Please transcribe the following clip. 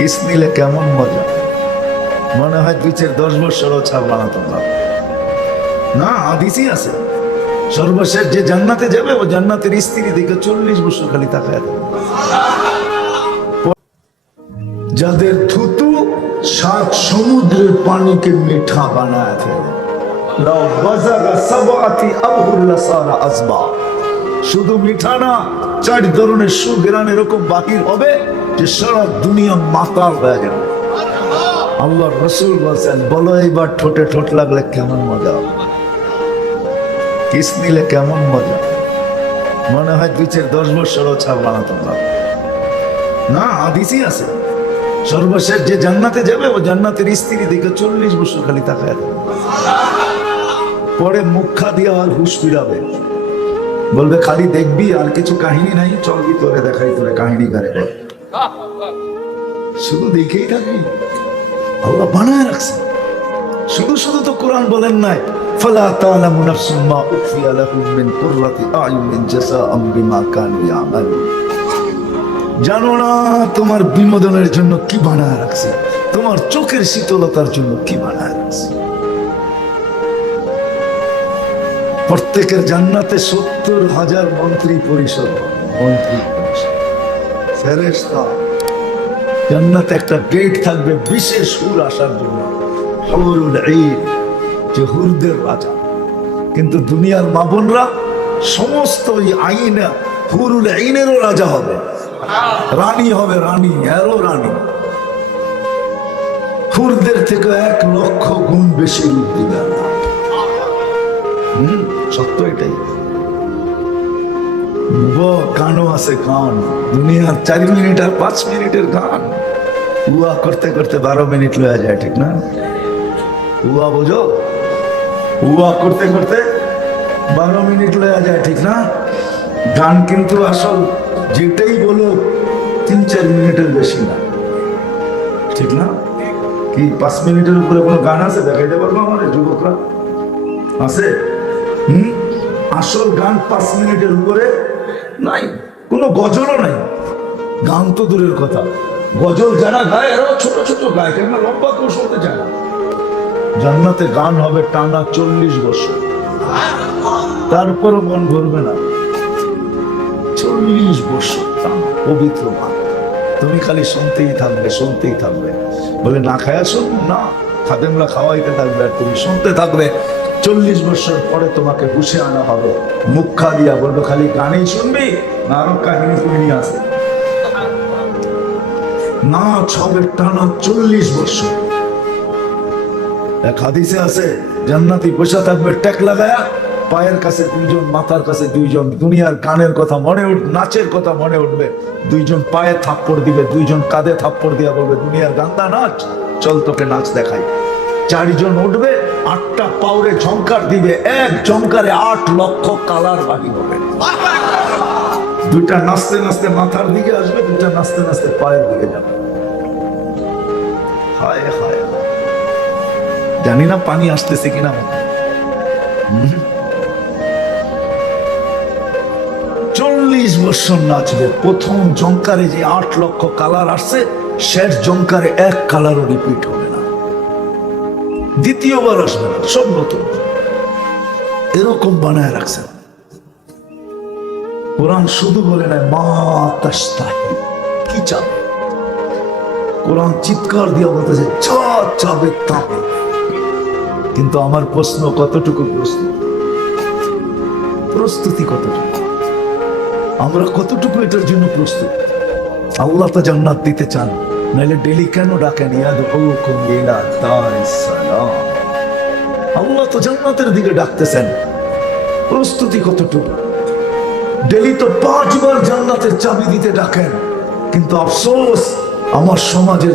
Kiss নিলে কেমন মজা, মনে হয় 2-10 বছরও ছাড় বানাতাম না। হাদিসই আছে, সর্বশেষ যে জান্নাতে যাবে ও জান্নাতের স্ত্রী দিকে 40 বছর খালি তাকায় থাকবে। যাদের থুতু 7 সমুদ্রের পানিকে মিঠা বানায় ফেলে, শুধু মিঠা না, 4 ধরনের সুঘ্রাণ এরকম বাহির হবে যে সারা দুনিয়া মাতাল হয়ে যাবে। আল্লাহ রাসূল বলেন, বলো এইবার ঠোঁটে ঠোঁট লাগলে কেমন মজা, কিস নিলে কেমন মজা, মনে হয় 2-10 বছরও ছাড় বানাতাম না। হাদিসই আছে, সর্বশেষ যে জান্নাতে যাবে ও জান্নাতের স্ত্রী দিকে 40 বছর খালি তাকায় থাকবে। পরে মুখা দিয়ে আর হুশ ফিরাবে, বলবে খালি দেখবি আর কিছু কাহিনী নাই, চল ভিতরে দেখাই তোরে কাহিনী করে, শুধু দেখেই থাকবি। আল্লাহ বানায় রাখছে। শুধু শুধু তো কোরআন বলেন নাই, ফালা তা'লামু নাফসুম মা উখফিয়া লাহুম মিন কুররাতি আ'য়ুনিন জাযাআম বিমা কানু ইয়ামালুন। জানো না তোমার বিনোদনের জন্য কি বানায় রাখছে, তোমার চোখের শীতলতার জন্য কি বানায় রাখছে। প্রত্যেকের জান্নাতে 70,000 মন্ত্রী পরিষদ, ফেরেশতা। জান্নাতে একটা গেট থাকবে বিশেষ হুর আসার জন্য, হুরুল ঈন, যে হুরদের রাজা। কিন্তু দুনিয়ার মা বোনরা সমস্ত আইন হুরুল ঈনেরও রাজা হবে, রানী হবে, রানী, এরও রানী। হুরদের থেকে 1 লক্ষ গুণ বেশি রূপ দিবে না। সত্য এটাই। গানও আছে, গান দুনিয়ার 4 মিনিট আর 5 মিনিটের গান, উয়া করতে করতে 12 মিনিট লয়ে যায়, ঠিক না? উয়া বোঝো, উয়া করতে করতে 12 মিনিট লয়ে যায়, ঠিক না? গান কিন্তু আসল যেটাই বলো 3-4 মিনিটের বেশি না, ঠিক না? কি 5 মিনিটের উপরে কোনো গান আছে দেখাইতে পারবো আমাদের যুবকরা? আছে? আসল গান 5 মিনিটের উপরে নাই, কোনো গজলও নাই। গান তো দূরের কথা, গজল যারা গায় এরাও ছোট ছোট গায়, কেন লম্বা কেউ শুনতে চায় না। জান্নাতে গান হবে টানা 40 বছর, তারপরও মন ভরবে না। 40 বছর টানা পবিত্র গান, তুমি খালি শুনতেই থাকবে, শুনতেই থাকবে। বলে না খায়া শুন না, খাদেমরা খাওয়াইতে থাকবে আর তুমি শুনতে থাকবে। 40 বছর পরে তোমাকে বসে আনা হবে, মুখা দিয়া বলবো খালি গানেই শুনবি না আরো কাহিনী শুনি আছে। নাচ হবে টানা 40 বছর। এক হাদিসে আছে, জান্নাতি বসে থাকবে টেক লাগায়া, পায়ের কাছে 2 জন, মাথার কাছে 2 জন। দুনিয়ার গানের কথা মনে নাচের কথা মনে উঠবে, 2 জন পায়ে থাপ্পড় দিবে, 2 জন কাঁধে থাপ্পড় দিয়া বলবে দুনিয়ার গান্দা নাচ, চল তোকে নাচ দেখাই। 4 জন উঠবে, 8টা পাউরে ঝংকার দিবে, এক ঝংকারে 8 লক্ষ কালার বাহির হবে। 2টা নাচতে নাচতে মাথার দিকে আসবে, 2টা নাচতে নাচতে পায়ের দিকে যাবে। হায় হায়, জানি না পানি আসতেছে কিনা। 40 বছর নাচবে। প্রথম জংকারে যে 8 লক্ষ কালার আসছে, শেষ জংকারে 1 কালারও রিপিট হবে না, দ্বিতীয়বার আসবে না, সব নতুন। এরকম বানায় রাখছে। কোরআন শুধু বলে না মা তাশতাহি, কি চাবে। কোরআন চিৎকার দিয়ে বলতেছে যা চাবে তা। কিন্তু আমার প্রশ্ন, কতটুকু প্রস্তুতি কতটুকু, আমরা কতটুকু এটার জন্য প্রস্তুত? আল্লাহ তো জান্নাত দিতে চান, নাহলে ডেলি কেন ডাকেন ইয়াদউকুম ইলা দারিস সালাম? আল্লাহ তো জান্নাতের দিকে ডাকতেছেন, প্রস্তুতি কতটুকু? ডেলি তো 5 বার জান্নাতের চাবি দিতে ডাকেন, কিন্তু আফসোস আমার সমাজের